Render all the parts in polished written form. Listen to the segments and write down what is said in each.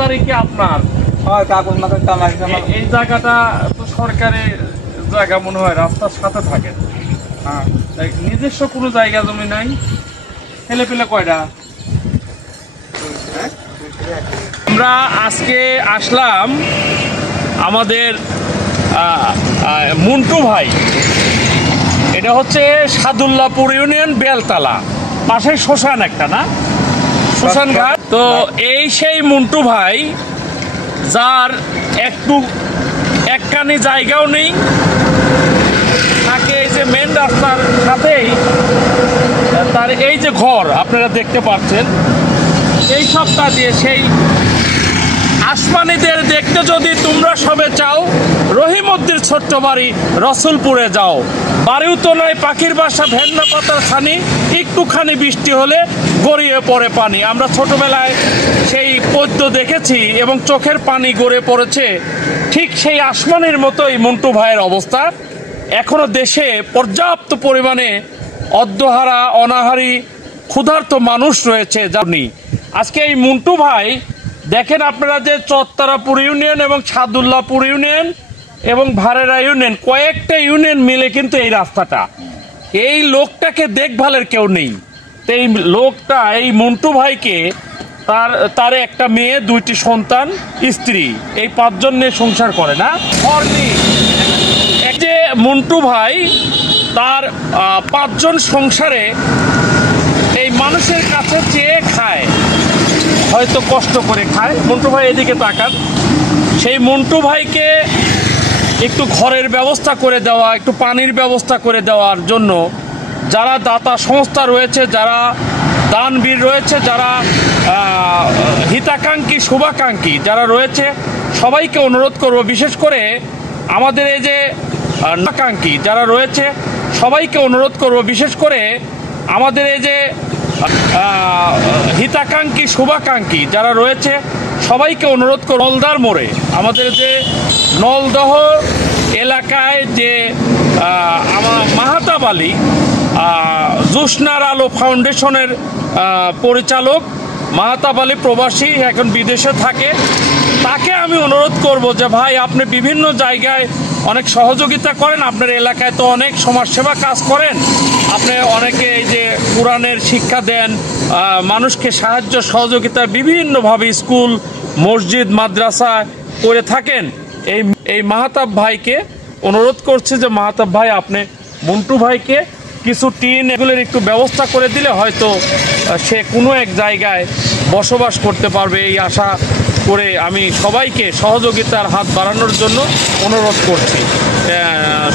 বাড়ি কি আপনার? এই জায়গাটা তো সরকারের জায়গা মনে হয়, রাস্তার সাথে থাকে। নিজস্ব কোনো জায়গা জমি নাই? ছেলে পেলে কয়টা? আমরা আজকে আসলাম আমাদের মন্টু ভাই, এটা হচ্ছে সাদুল্লাপুর ইউনিয়ন বেলতলা, পাশে শ্মশান একটা না, শ্মশান ঘাট। তো এই সেই মন্টু ভাই যার একখানি জায়গাও নেই, থাকে এই যে মেন রাস্তার সাথেই তার এই যে ঘর আপনারা দেখতে পাচ্ছেন, এই সবটা দিয়ে সেই আসমানিদের দেখতে যদি তোমরা সবে চাও, রহিমউদ্দির ছোট্ট বাড়ি রসুলপুরে যাও। বাড়িও তো নয় পাখির বাসা, ভেন্না পাতার ছানি, একটুখানি বৃষ্টি হলে গড়িয়ে পড়ে পানি। আমরা ছোটবেলায় সেই পদ্য দেখেছি এবং চোখের পানি গড়ে পড়েছে। ঠিক সেই আসমানের মতোই মন্টু ভাইয়ের অবস্থা। এখনো দেশে পর্যাপ্ত পরিমাণে অদ্যহারা, অনাহারী, ক্ষুধার্ত মানুষ রয়েছে। জানি আজকে এই মন্টু ভাই দেখেন আপনারা যে চত্বরাপুর ইউনিয়ন এবং সাদুল্লাপুর ইউনিয়ন এবং ভারেরা ইউনিয়ন, কয়েকটা ইউনিয়ন মিলে কিন্তু এই রাস্তাটা। এই লোকটাকে দেখভালের কেউ নেই। তো এই লোকটা, এই মন্টু ভাইকে, তার একটা মেয়ে, 2টি সন্তান, স্ত্রী, এই 5 জন নিয়ে সংসার করে না। এক যে মন্টু ভাই তার 5 জন সংসারে এই মানুষের কাছে চেয়ে খায়, হয়তো কষ্ট করে খায়। মন্টু ভাই এদিকে তাকান। সেই মন্টু ভাইকে একটু ঘরের ব্যবস্থা করে দেওয়া, একটু পানির ব্যবস্থা করে দেওয়ার জন্য যারা দাতা সংস্থা রয়েছে, যারা দানবীর রয়েছে, যারা হিতাকাঙ্ক্ষী, শুভাকাঙ্ক্ষী যারা রয়েছে, সবাইকে অনুরোধ করব, বিশেষ করে আমাদের এই যে নাকাঙ্ক্ষী যারা রয়েছে, সবাইকে অনুরোধ করব, বিশেষ করে আমাদের এই যে হিতাকাঙ্ক্ষী, শুভাকাঙ্ক্ষী যারা রয়েছে, সবাইকে অনুরোধ করব, নলদার মোড়ে আমাদের যে নলদহ এলাকায় যে আমার মাহাতাব আলী জোসনার আলো ফাউন্ডেশনের পরিচালক, মাহাতাব আলী প্রবাসী, এখন বিদেশে থাকে, তাকে আমি অনুরোধ করব যে ভাই, আপনি বিভিন্ন জায়গায় অনেক সহযোগিতা করেন, আপনার এলাকায় তো অনেক সমাজসেবা কাজ করেন, আপনি অনেকে এই যে কোরআনের শিক্ষা দেন, মানুষকে সাহায্য সহযোগিতা বিভিন্নভাবে স্কুল, মসজিদ, মাদ্রাসা করে থাকেন। এই মাহাতাব ভাইকে অনুরোধ করছে যে মাহাতাব ভাই, আপনি মন্টু ভাইকে কিছু টিন এগুলোর একটু ব্যবস্থা করে দিলে হয়তো সে কোনো এক জায়গায় বসবাস করতে পারবে, এই আশা করে আমি সবাইকে সহযোগিতার হাত বাড়ানোর জন্য অনুরোধ করছি।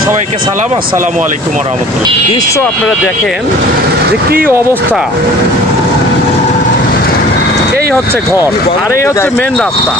সবাইকে সালাম, আসসালামু আলাইকুম ওয়া রাহমাতুল্লাহ। দৃশ্য আপনারা দেখেন যে কি অবস্থা। এই হচ্ছে ঘর আর এই হচ্ছে মেন রাস্তা।